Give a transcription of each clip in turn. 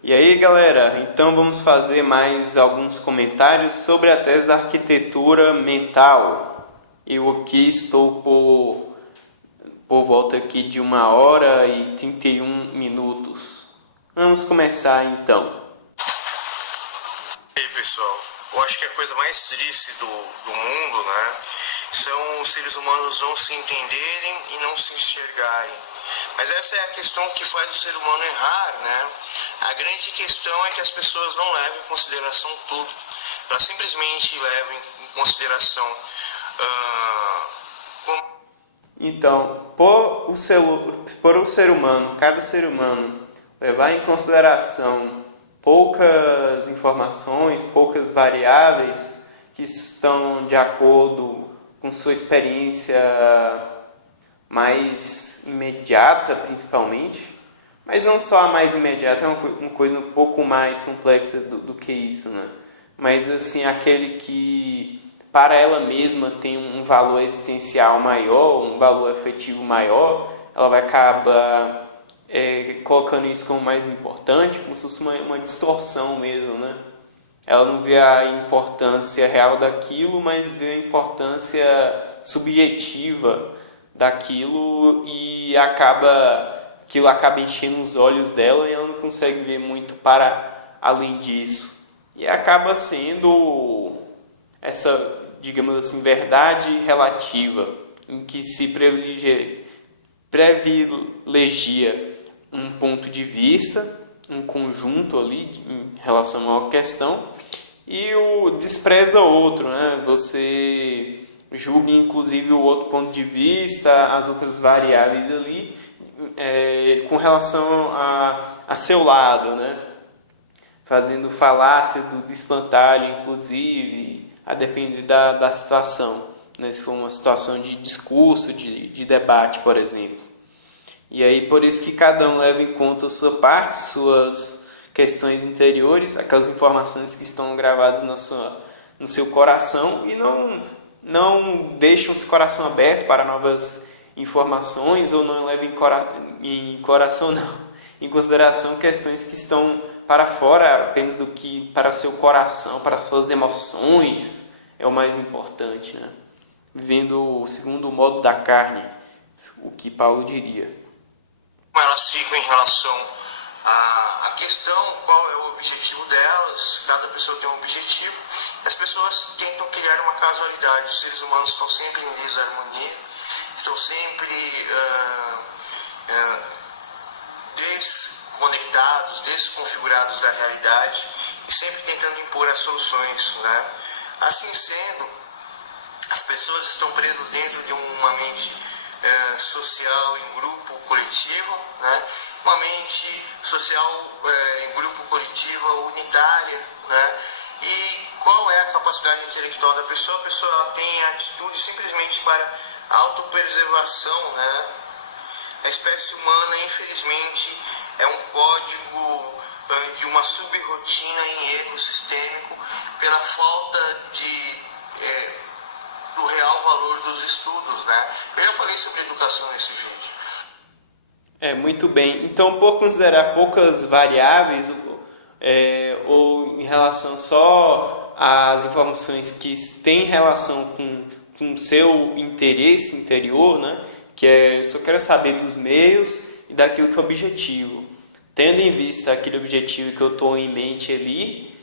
E aí, galera, então vamos fazer mais alguns comentários sobre a tese da arquitetura mental. Eu aqui estou por volta aqui de 1 hora e 31 minutos. Vamos começar então. E aí, pessoal, eu acho que a coisa mais triste do mundo, né, são os seres humanos não se entenderem e não se enxergarem. Mas essa é a questão que faz o ser humano errar, né? A grande questão é que as pessoas não levam em consideração tudo. Elas simplesmente levam em consideração Então, por o ser humano, cada ser humano, levar em consideração poucas informações, poucas variáveis que estão de acordo com sua experiência mais imediata, principalmente, mas não só a mais imediata, é uma coisa um pouco mais complexa do que isso, né? Mas assim, aquele que para ela mesma tem um valor existencial maior, um valor afetivo maior, ela vai acabar colocando isso como mais importante, como se fosse uma distorção mesmo, né? Ela não vê a importância real daquilo, mas vê a importância subjetiva daquilo e aquilo acaba enchendo os olhos dela e ela não consegue ver muito para além disso. E acaba sendo essa, digamos assim, verdade relativa, em que se privilegia um ponto de vista, um conjunto ali em relação a uma questão, e o despreza outro, né? Você julga inclusive o outro ponto de vista, as outras variáveis ali, com relação a seu lado, né? Fazendo falácia do espantalho, inclusive, a depender da situação, né? Se for uma situação de discurso, de debate, por exemplo. E aí, por isso que cada um leva em conta a sua parte, suas questões interiores, aquelas informações que estão gravadas no seu coração e não deixam esse coração aberto para novas informações ou não levam em consideração questões que estão para fora apenas do que para seu coração, para suas emoções, é o mais importante, né? Vivendo segundo o modo da carne, o que Paulo diria. como elas ficam em relação à questão, qual é o objetivo delas. Cada pessoa tem um objetivo. As pessoas tentam criar uma casualidade. Os seres humanos estão sempre em desarmonia, estão sempre desconectados, desconfigurados da realidade e sempre tentando impor as soluções, né? Assim sendo, as pessoas estão presas dentro de uma mente social em grupo coletivo, né? Uma mente social em grupo coletiva unitária, né? E qual é a capacidade intelectual da pessoa? A pessoa ela tem atitude simplesmente para autopreservação, né? A espécie humana, infelizmente, é um código de uma sub-rotina em erro sistêmico pela falta do real valor dos estudos, né? Eu já falei sobre educação nesse vídeo. Muito bem. Então, por considerar poucas variáveis, ou em relação só às informações que têm relação com o seu interesse interior, né? Que eu só quero saber dos meios e daquilo que é objetivo. Tendo em vista aquele objetivo que eu estou em mente ali,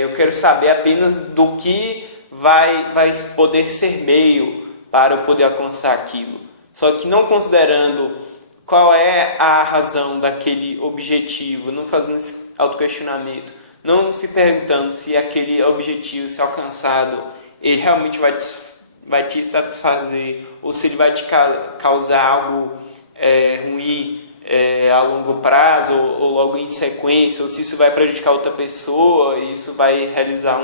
eu quero saber apenas do que vai poder ser meio para eu poder alcançar aquilo. Só que não considerando qual é a razão daquele objetivo, não fazendo esse autoquestionamento, não se perguntando se aquele objetivo, se alcançado, ele realmente vai te satisfazer ou se ele vai te causar algo ruim a longo prazo ou logo em sequência, ou se isso vai prejudicar outra pessoa e isso vai realizar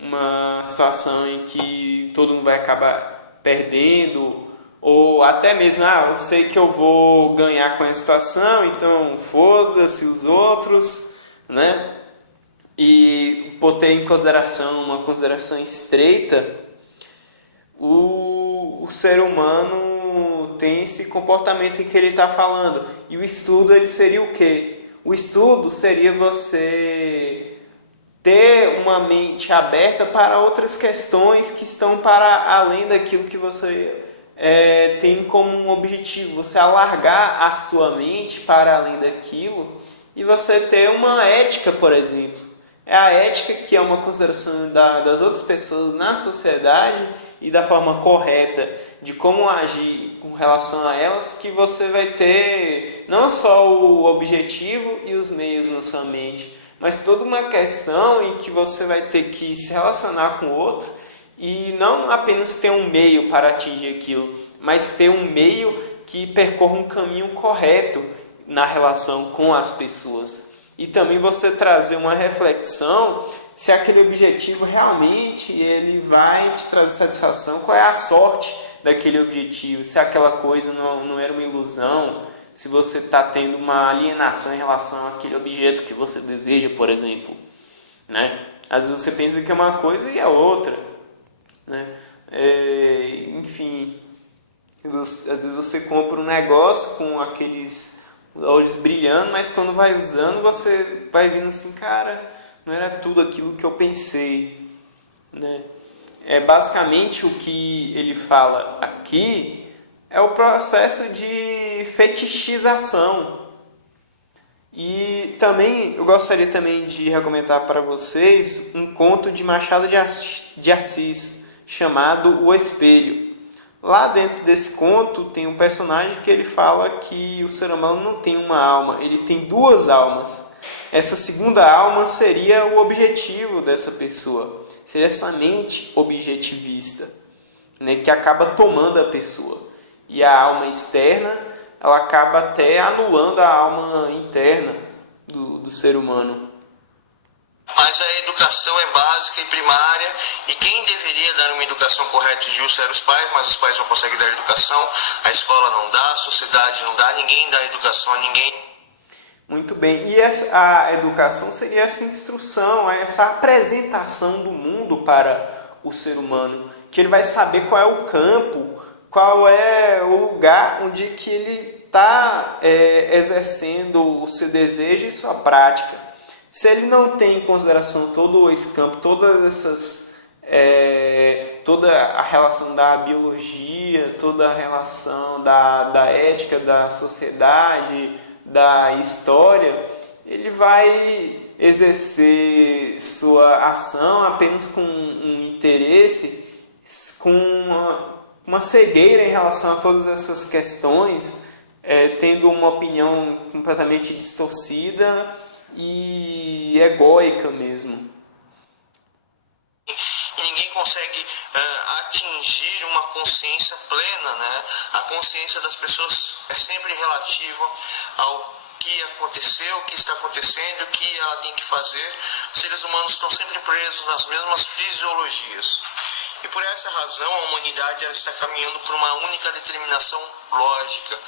uma situação em que todo mundo vai acabar perdendo, ou até mesmo, eu sei que eu vou ganhar com a situação, então foda-se os outros, né? E por ter em consideração uma consideração estreita, o ser humano tem esse comportamento em que ele está falando. E o estudo ele seria o quê? O estudo seria você ter uma mente aberta para outras questões que estão para além daquilo que você tem como um objetivo. Você alargar a sua mente para além daquilo e você ter uma ética, por exemplo. É a ética que é uma consideração das outras pessoas na sociedade e da forma correta de como agir com relação a elas, que você vai ter não só o objetivo e os meios na sua mente, mas toda uma questão em que você vai ter que se relacionar com o outro e não apenas ter um meio para atingir aquilo, mas ter um meio que percorra um caminho correto na relação com as pessoas. E também você trazer uma reflexão se aquele objetivo realmente ele vai te trazer satisfação, qual é a sorte daquele objetivo, se aquela coisa não era uma ilusão, se você está tendo uma alienação em relação àquele objeto que você deseja, por exemplo. Né? Às vezes você pensa que é uma coisa e é outra. Né? Enfim, às vezes você compra um negócio com aqueles olhos brilhando, mas quando vai usando você vai vendo assim, cara, não era tudo aquilo que eu pensei. Né? Basicamente o que ele fala aqui é o processo de fetichização. E também eu gostaria também de recomendar para vocês um conto de Machado de Assis chamado O Espelho. Lá dentro desse conto tem um personagem que ele fala que o ser humano não tem uma alma, ele tem duas almas. Essa segunda alma seria o objetivo dessa pessoa, seria essa mente objetivista, né, que acaba tomando a pessoa. E a alma externa, ela acaba até anulando a alma interna do ser humano. Mas a educação é básica e primária, e quem deveria dar uma educação correta e justa eram os pais, mas os pais não conseguem dar educação, a escola não dá, a sociedade não dá, ninguém dá educação a ninguém. Muito bem, e a educação seria essa instrução, essa apresentação do mundo para o ser humano, que ele vai saber qual é o campo, qual é o lugar onde que ele está exercendo o seu desejo e sua prática. Se ele não tem em consideração todo esse campo, toda a relação da biologia, toda a relação da ética, da sociedade, da história, ele vai exercer sua ação apenas com um interesse, com uma cegueira em relação a todas essas questões, tendo uma opinião completamente distorcida e egóica mesmo. E ninguém consegue atingir uma consciência plena, né? A consciência das pessoas é sempre relativa ao que aconteceu, o que está acontecendo, o que ela tem que fazer. Os seres humanos estão sempre presos nas mesmas fisiologias. E por essa razão a humanidade ela está caminhando por uma única determinação lógica,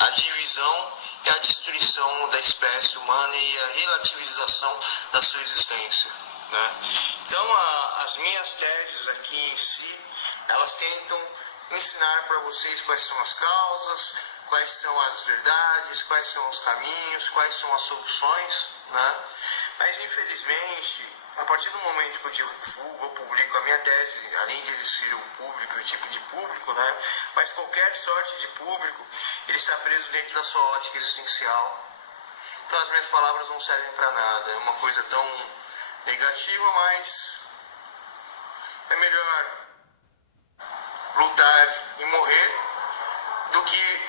a divisão e a destruição da espécie humana e a relativização da sua existência. Né? Então as minhas teses aqui em si, elas tentam ensinar para vocês quais são as causas, quais são as verdades, quais são os caminhos, quais são as soluções, né? Mas infelizmente, a partir do momento que eu divulgo, eu publico a minha tese, além de existir um público e um tipo de público, né? Mas qualquer sorte de público, ele está preso dentro da sua ótica existencial. Então as minhas palavras não servem para nada, é uma coisa tão negativa, mas é melhor lutar e morrer do que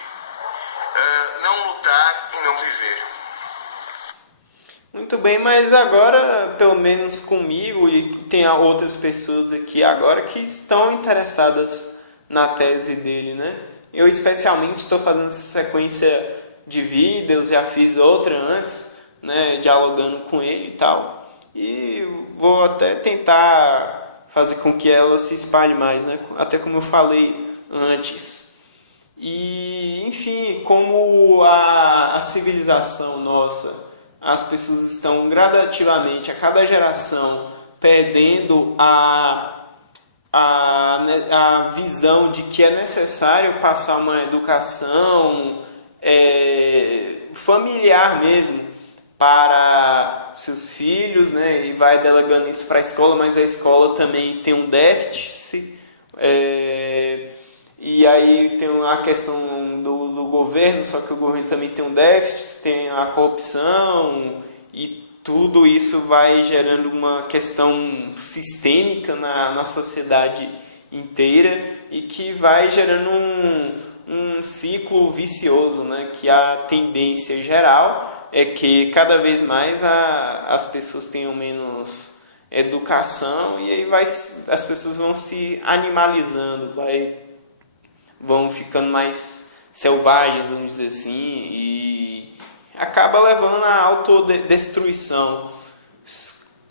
não lutar e não viver. Muito bem, mas agora, pelo menos comigo, e tem outras pessoas aqui agora que estão interessadas na tese dele, né? Eu especialmente estou fazendo essa sequência de vídeos, já fiz outra antes, né, dialogando com ele e tal, e vou até tentar fazer com que ela se espalhe mais, né? Até como eu falei antes. E, enfim, como a civilização nossa, as pessoas estão gradativamente, a cada geração, perdendo a visão de que é necessário passar uma educação familiar mesmo, para seus filhos, né, e vai delegando isso para a escola, mas a escola também tem um déficit, e aí tem a questão do governo, só que o governo também tem um déficit, tem a corrupção, e tudo isso vai gerando uma questão sistêmica na sociedade inteira e que vai gerando um ciclo vicioso, né, que a tendência geral é que cada vez mais as pessoas tenham menos educação e aí as pessoas vão se animalizando, vão ficando mais selvagens, vamos dizer assim, e acaba levando à autodestruição.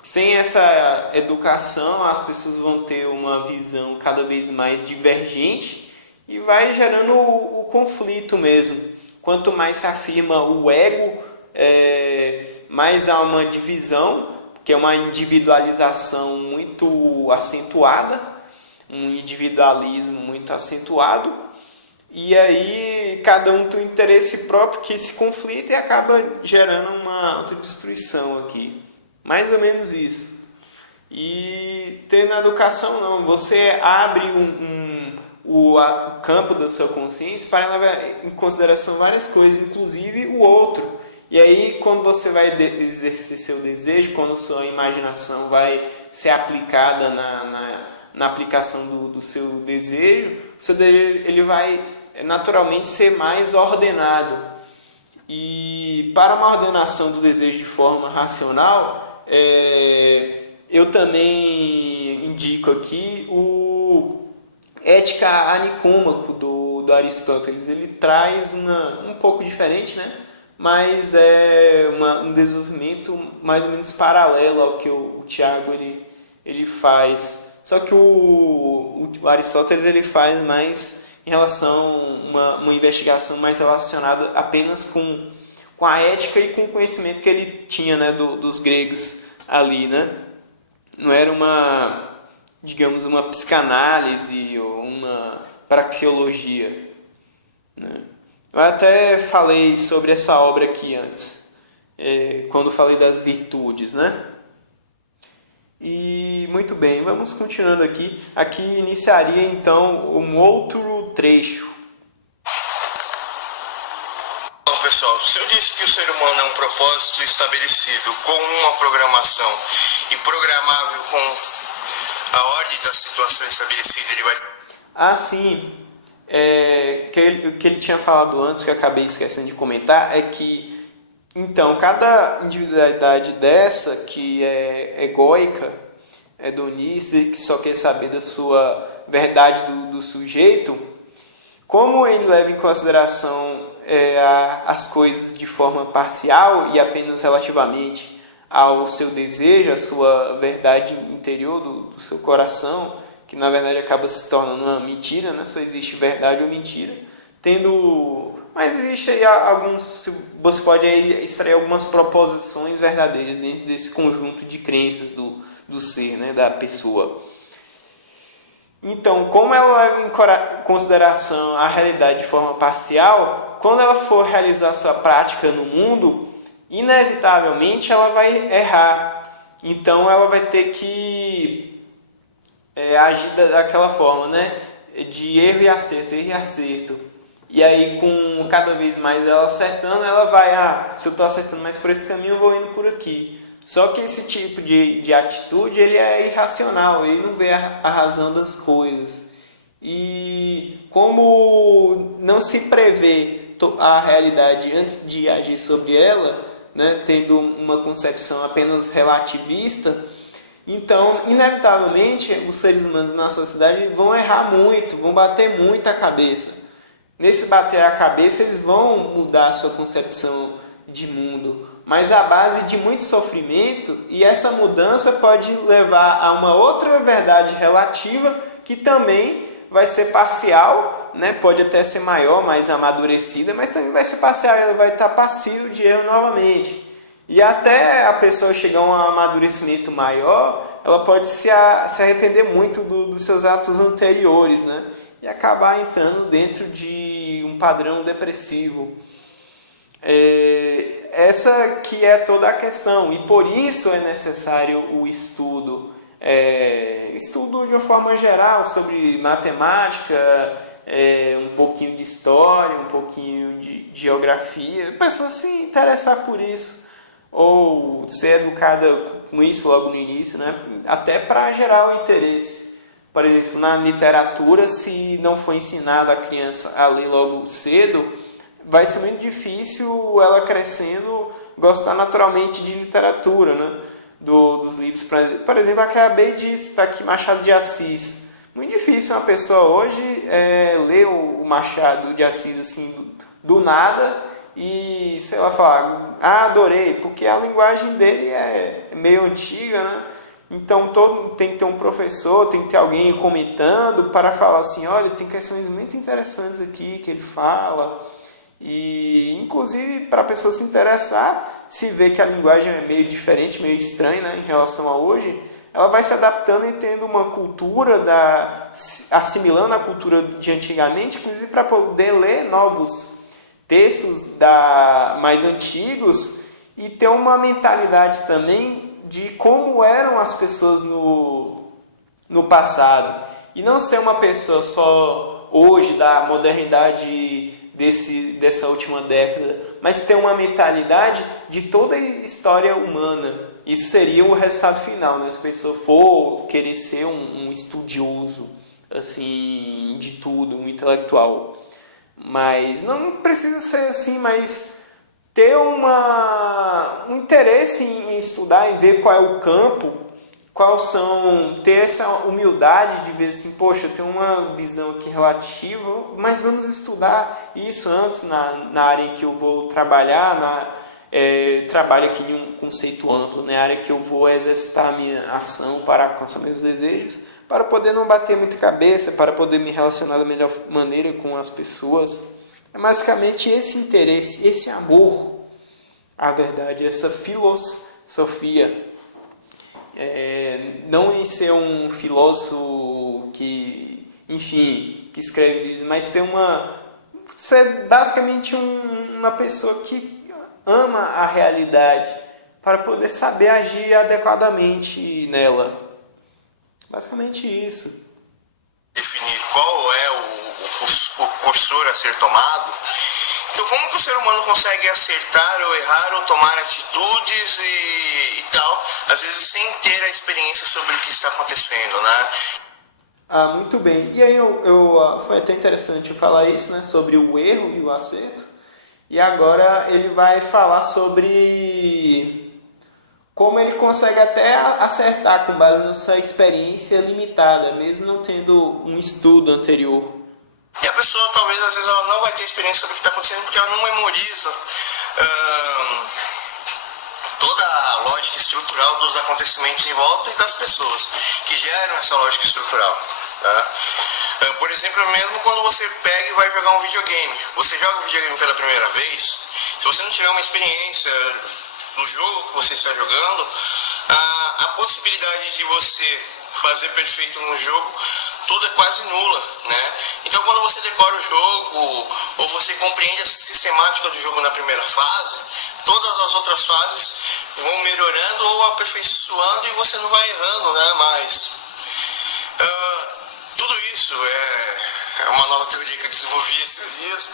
Sem essa educação, as pessoas vão ter uma visão cada vez mais divergente e vai gerando o conflito mesmo. Quanto mais se afirma o ego, mais há uma divisão, que é uma individualização muito acentuada, um individualismo muito acentuado, e aí cada um tem um interesse próprio que se conflita e acaba gerando uma autodestruição aqui. Mais ou menos isso. E ter na educação não, você abre o campo da sua consciência para levar em consideração várias coisas, inclusive o outro. E aí, quando você vai exercer seu desejo, quando sua imaginação vai ser aplicada na aplicação do seu desejo, ele vai naturalmente ser mais ordenado. E para uma ordenação do desejo de forma racional, eu também indico aqui o Ética a Nicômaco, do Aristóteles. Ele traz um pouco diferente, né? Mas é um desenvolvimento mais ou menos paralelo ao que o Tiago ele faz. Só que o Aristóteles ele faz mais em relação a uma investigação mais relacionada apenas com a ética e com o conhecimento que ele tinha, né, dos gregos ali, né? Não era digamos, uma psicanálise ou uma praxeologia, né? Eu até falei sobre essa obra aqui antes, quando falei das virtudes, né? E muito bem, vamos continuando aqui. Aqui iniciaria então um outro trecho. Bom, pessoal, se eu disse que o ser humano é um propósito estabelecido com uma programação e programável com a ordem da situação estabelecida, ele vai... Ah, sim. O que ele tinha falado antes, que eu acabei esquecendo de comentar, é que então cada individualidade dessa, que é egóica, hedonista, que só quer saber da sua verdade do sujeito, como ele leva em consideração as coisas de forma parcial e apenas relativamente ao seu desejo, à sua verdade interior do seu coração, que na verdade acaba se tornando uma mentira, né? Só existe verdade ou mentira, mas existe aí você pode aí extrair algumas proposições verdadeiras dentro desse conjunto de crenças do ser, né? Da pessoa. Então, como ela leva em consideração a realidade de forma parcial, quando ela for realizar sua prática no mundo, inevitavelmente ela vai errar. Então ela vai ter que agir daquela forma, né? De erro e acerto. E aí, com cada vez mais ela acertando, ela vai, se eu estou acertando mais por esse caminho, eu vou indo por aqui. Só que esse tipo de atitude, ele é irracional, ele não vê a razão das coisas. E como não se prevê a realidade antes de agir sobre ela, né, tendo uma concepção apenas relativista, então, inevitavelmente, os seres humanos na sociedade vão errar muito, vão bater muito a cabeça. Nesse bater a cabeça, eles vão mudar a sua concepção de mundo, mas à base de muito sofrimento, e essa mudança pode levar a uma outra verdade relativa, que também vai ser parcial, né? Pode até ser maior, mais amadurecida, mas também vai ser parcial, ela vai estar passiva de erro novamente. E até a pessoa chegar a um amadurecimento maior, ela pode se arrepender muito dos seus atos anteriores, né? E acabar entrando dentro de um padrão depressivo. essa que é toda a questão, e por isso é necessário o estudo. Estudo de uma forma geral sobre matemática, um pouquinho de história, um pouquinho de geografia, a pessoa se interessar por isso, ou ser educada com isso logo no início, né? Até para gerar o interesse. Por exemplo, na literatura, se não for ensinado a criança a ler logo cedo, vai ser muito difícil ela crescendo gostar naturalmente de literatura, né? Dos livros. Por exemplo, acabei de citar aqui Machado de Assis. Muito difícil uma pessoa hoje ler o Machado de Assis assim, do nada e, sei lá, falar, adorei, porque a linguagem dele é meio antiga, né? Então tem que ter um professor, tem que ter alguém comentando para falar assim, olha, tem questões muito interessantes aqui que ele fala. E inclusive para a pessoa se interessar, se vê que a linguagem é meio diferente, meio estranha, né, em relação a hoje, ela vai se adaptando e tendo uma cultura, assimilando a cultura de antigamente, inclusive para poder ler novos textos mais antigos e ter uma mentalidade também de como eram as pessoas no passado. E não ser uma pessoa só hoje, da modernidade dessa última década, mas ter uma mentalidade de toda a história humana. Isso seria o resultado final, né? Se a pessoa for querer ser um estudioso assim, de tudo, um intelectual. Mas não precisa ser assim, mas ter um interesse em estudar, em ver qual é o campo, ter essa humildade de ver assim, poxa, eu tenho uma visão aqui relativa, mas vamos estudar isso antes na área em que eu vou trabalhar, trabalho aqui em um conceito amplo, né? A área que eu vou exercitar a minha ação para alcançar meus desejos, para poder não bater muita cabeça, para poder me relacionar da melhor maneira com as pessoas. É basicamente esse interesse, esse amor à verdade, essa filosofia. Não em ser um filósofo que escreve livros, mas ser basicamente uma pessoa que ama a realidade para poder saber agir adequadamente nela. Basicamente isso. Definir qual é o cursor a ser tomado. Então, como que o ser humano consegue acertar ou errar ou tomar atitudes e tal, às vezes sem ter a experiência sobre o que está acontecendo, né? Muito bem. E aí foi até interessante falar isso, né, sobre o erro e o acerto. E agora ele vai falar sobre como ele consegue até acertar com base na sua experiência limitada, mesmo não tendo um estudo anterior. E a pessoa, talvez, às vezes, ela não vai ter experiência sobre o que está acontecendo porque ela não memoriza toda a lógica estrutural dos acontecimentos em volta e das pessoas que geram essa lógica estrutural. Tá? Por exemplo, mesmo quando você pega e vai jogar um videogame. Você joga o videogame pela primeira vez, se você não tiver uma experiência do jogo que você está jogando, a possibilidade de você fazer perfeito no jogo, tudo é quase nula, né? Então, quando você decora o jogo, ou você compreende a sistemática do jogo na primeira fase, todas as outras fases vão melhorando ou aperfeiçoando e você não vai errando, né, mais. Tudo isso é uma nova teoria que eu desenvolvi esses dias.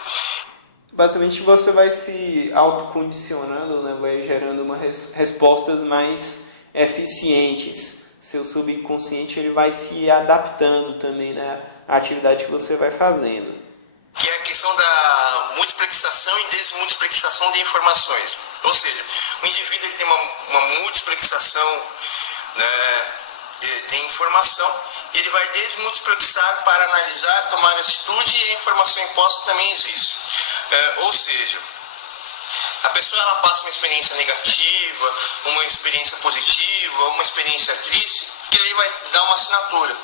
Basicamente, você vai se autocondicionando, né? Vai gerando respostas mais eficientes. Seu subconsciente ele vai se adaptando também, né, à atividade que você vai fazendo. Que é a questão da multiplexação e desmultiplexação de informações. Ou seja, o indivíduo ele tem uma multiplexação, né, de informação, e ele vai desmultiplexar para analisar, tomar atitude, e a informação imposta também existe. Ou seja, a pessoa ela passa uma experiência negativa, uma experiência positiva, uma experiência triste, que ele vai dar uma assinatura.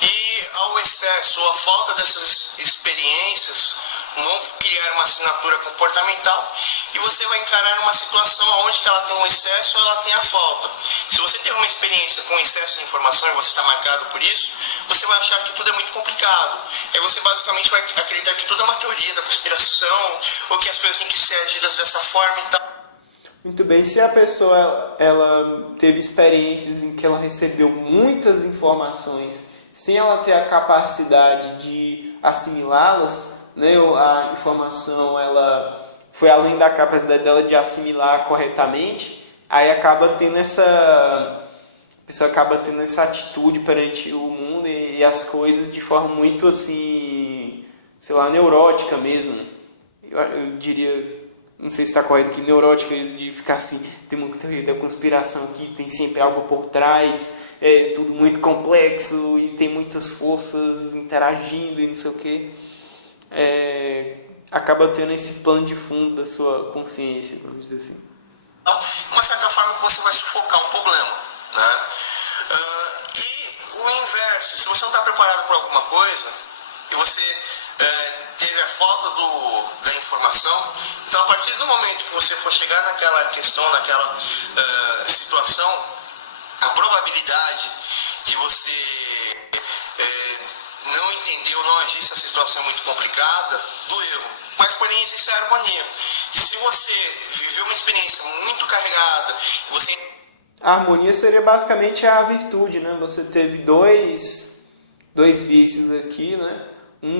E ao excesso ou a falta dessas experiências vão criar uma assinatura comportamental e você vai encarar uma situação onde ela tem um excesso ou ela tem a falta. Se você teve uma experiência com excesso de informação e você está marcado por isso, você vai achar que tudo é muito complicado. Aí você basicamente vai acreditar que tudo é uma teoria da conspiração ou que as coisas têm que ser agidas dessa forma e tal. Muito bem, se a pessoa ela teve experiências em que ela recebeu muitas informações sem ela ter a capacidade de assimilá-las, né, ou a informação ela foi além da capacidade dela de assimilar corretamente, aí a pessoa acaba tendo essa atitude perante o mundo e as coisas de forma muito assim, sei lá, neurótica mesmo. Eu diria, não sei se está correto aqui, neurótica, de ficar assim, tem uma teoria da conspiração que tem sempre algo por trás, é tudo muito complexo e tem muitas forças interagindo e não sei o quê. Acaba tendo esse plano de fundo da sua consciência, vamos dizer assim. Uma certa forma que você vai sufocar um problema, né? E o inverso, se você não está preparado para alguma coisa e você teve a falta da informação, então a partir do momento que você for chegar naquela questão, naquela situação, a probabilidade de você não entender ou não agir se a situação é muito complicada, do erro. Mas porém existe a harmonia. Se você viveu uma experiência muito carregada, a harmonia seria basicamente a virtude, né? Você teve dois vícios aqui, né?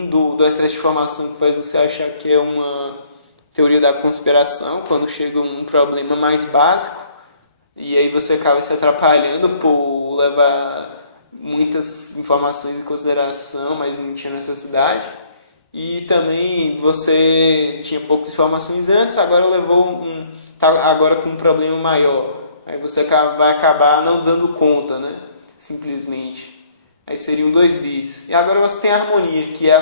Do excesso de informação que faz você achar que é uma teoria da conspiração, quando chega um problema mais básico, e aí você acaba se atrapalhando por levar muitas informações em consideração, mas não tinha necessidade. E também você tinha poucas informações antes, agora tá agora com um problema maior. Aí você vai acabar não dando conta, né? Simplesmente. Aí seriam dois vícios. E agora você tem a harmonia, que é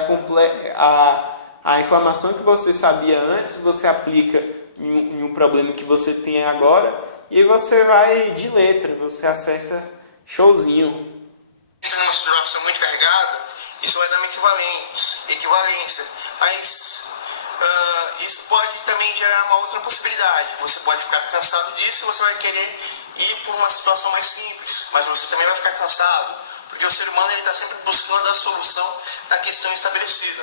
a informação que você sabia antes, você aplica em um problema que você tem agora, e aí você vai de letra, você acerta showzinho. Numa situação muito carregada, isso vai dar uma equivalência. Mas isso pode também gerar uma outra possibilidade. Você pode ficar cansado disso e você vai querer ir por uma situação mais simples, mas você também vai ficar cansado, porque o ser humano está sempre buscando a solução da questão estabelecida.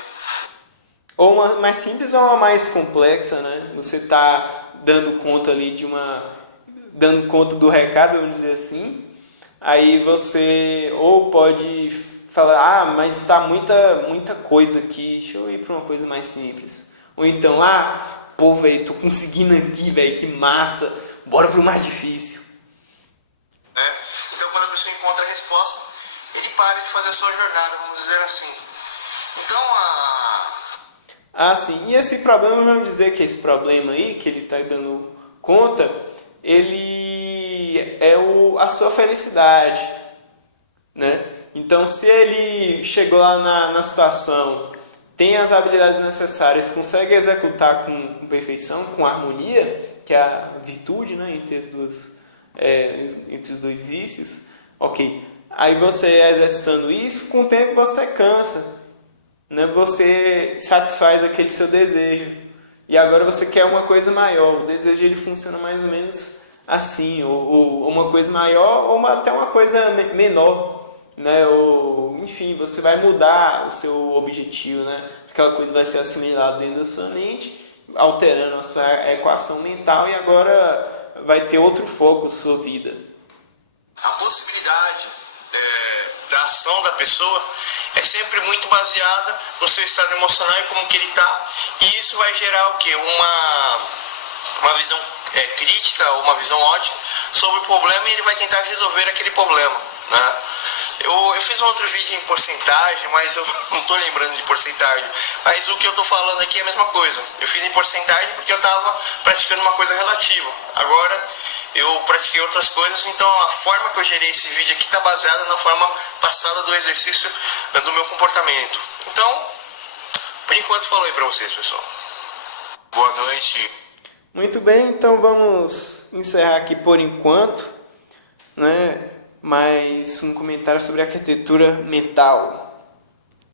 Ou uma mais simples ou uma mais complexa, né? Você está dando conta ali dando conta do recado, vamos dizer assim. Aí você ou pode falar, mas está muita coisa aqui, deixa eu ir para uma coisa mais simples. Ou então, pô, velho, tô conseguindo aqui, velho, que massa, bora pro mais difícil. Então, quando a pessoa encontra a resposta, ele para de fazer a sua jornada, vamos dizer assim. Então, sim, e esse problema, vamos dizer que esse problema aí, que ele está dando conta, ele é a sua felicidade, né? Então, se ele chegou lá na situação, tem as habilidades necessárias, consegue executar com perfeição, com harmonia, que é a virtude, né, entre os dois vícios, ok. Aí você exercitando isso, com o tempo você cansa, né? Você satisfaz aquele seu desejo. E agora você quer uma coisa maior. O desejo ele funciona mais ou menos assim, ou uma coisa maior, ou até uma coisa menor, né? Ou, enfim, você vai mudar o seu objetivo, né? Aquela coisa vai ser assimilada dentro da sua mente, alterando a sua equação mental, e agora vai ter outro foco na sua vida. A possibilidade da ação da pessoa é sempre muito baseada no seu estado emocional e como que ele está, e isso vai gerar o quê? Uma visão crítica, uma visão ótima sobre o problema, e ele vai tentar resolver aquele problema, né? Eu fiz um outro vídeo em porcentagem, mas eu não estou lembrando de porcentagem. Mas o que eu estou falando aqui é a mesma coisa. Eu fiz em porcentagem porque eu estava praticando uma coisa relativa. Agora eu pratiquei outras coisas, então a forma que eu gerei esse vídeo aqui está baseada na forma passada do exercício do meu comportamento. Então, por enquanto falou aí para vocês, pessoal. Boa noite. Muito bem, então vamos encerrar aqui por enquanto, né? Mais um comentário sobre arquitetura mental.